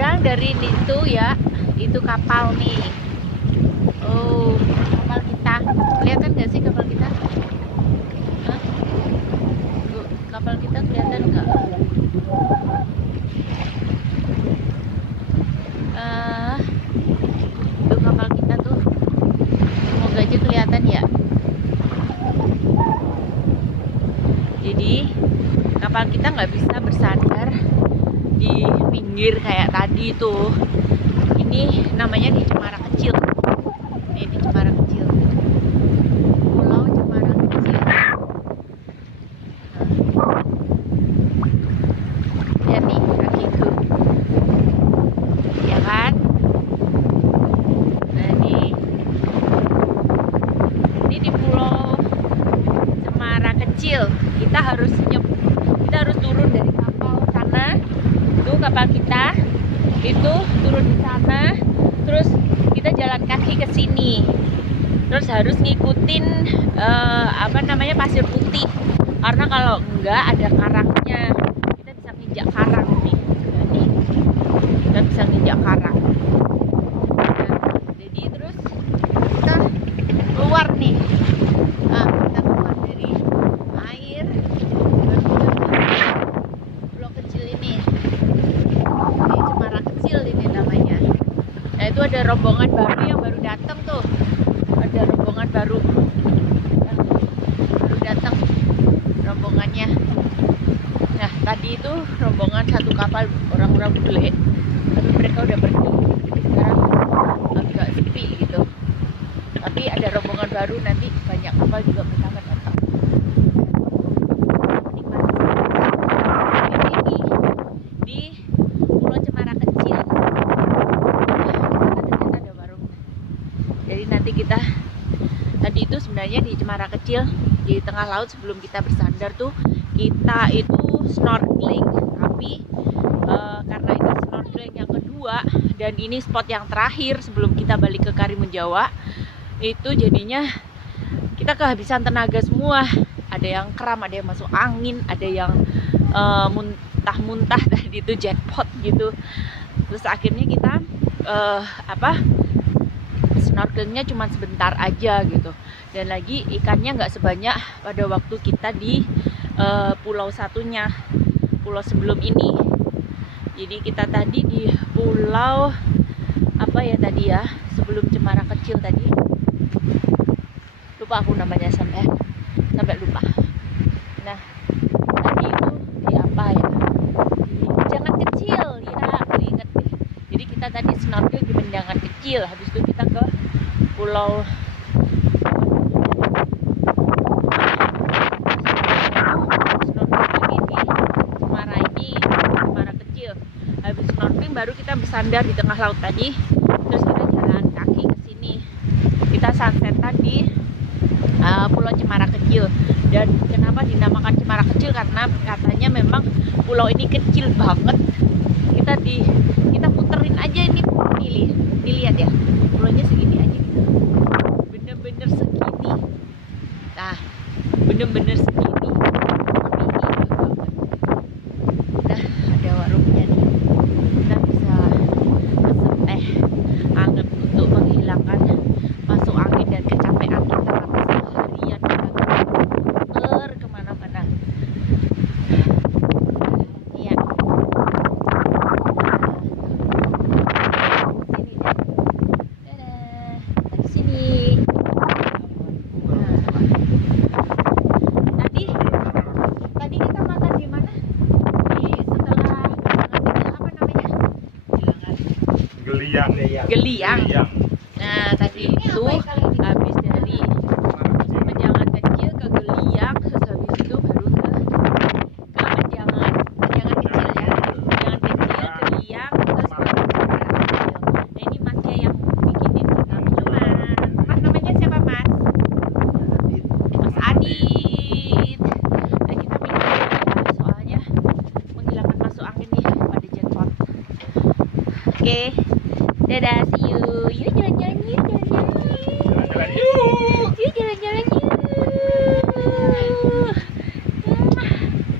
nyebrang dari itu ya, itu kapal nih. Oh, kapal kita. Kelihatan nggak sih kapal kita? Hah? Tuh, kapal kita kelihatan nggak? Tuh kapal kita tuh. Semoga aja kelihatan ya. Jadi kapal kita nggak bisa bersandar di pinggir kayak tadi tuh. Ini namanya di Cemara Kecil. Ini di Cemara Kecil. Pulau Cemara Kecil. Lihat nih kakiku. Ya kan? Nah ini di Pulau Cemara Kecil. Kita harus turun dari kapal sana. Itu kapal kita. Itu turun di sana, terus kita jalan kaki ke sini, terus harus ngikutin pasir putih, karena kalau enggak ada karangnya, kita bisa nginjak karang nih, kita bisa nginjak karang. Nah, jadi terus kita keluar nih, kita keluar dari air, pulau kecil ini. Ini namanya. Nah itu ada rombongan baru yang baru datang tuh. Ada rombongan baru yang baru datang rombongannya. Nah tadi itu rombongan satu kapal orang-orang bule, tapi mereka udah pergi. Jadi sekarang agak sepi gitu. Tapi ada rombongan baru, nanti banyak kapal juga mereka akan datang. Tadi itu sebenarnya di Cemara Kecil, di tengah laut, sebelum kita bersandar tuh kita itu snorkeling, tapi karena ini snorkeling yang kedua dan ini spot yang terakhir sebelum kita balik ke Karimun Jawa, itu jadinya kita kehabisan tenaga semua. Ada yang kram, ada yang masuk angin, ada yang muntah-muntah, tadi itu jackpot gitu. Terus akhirnya kita snorkelingnya cuma sebentar aja gitu, dan lagi ikannya nggak sebanyak pada waktu kita di pulau satunya, pulau sebelum ini. Jadi kita tadi di pulau sebelum Cemara Kecil tadi, lupa aku namanya, sampai lupa. Nah tadi itu di apa ya, di Menjangan Kecil ya, aku inget deh. Jadi kita tadi snorkel di Menjangan Kecil, habis itu kita ke pulau snorkeling di Cemara Kecil. Habis snorkeling baru kita bersandar di tengah laut tadi, terus kita jalan kaki ke sini. Kita sunsetan di pulau Cemara Kecil. Dan kenapa dinamakan Cemara Kecil? Karena katanya memang pulau ini kecil banget. Kita puterin aja ini lihat ya, pulaunya segini aja gitu. Bener-bener segini. Nah, bener-bener segini. Nah, ada warungnya nih. Kita bisa pesen teh anget untuk menghilangkan masuk angin dan kecapean kita habis seharian kita kemana-mana. Iya. Geliang. Nah tadi itu habis dari Menjangan Kecil ke Geliang, terus habis itu baru ke Menjangan Kecil ya, Menjangan Kecil, Geliang, terus baru ke Cemara Kecil. Nah ini masnya yang bikinin kita minuman. Mas namanya siapa mas? Mas Adit. Nah kita minum ya, soalnya menghilangkan masuk angin nih pada jackpot. Oke. Dadah, see you. Yuk jalan-jalan yuk, jalan-jalan yuk. Yuk jalan-jalan yuk.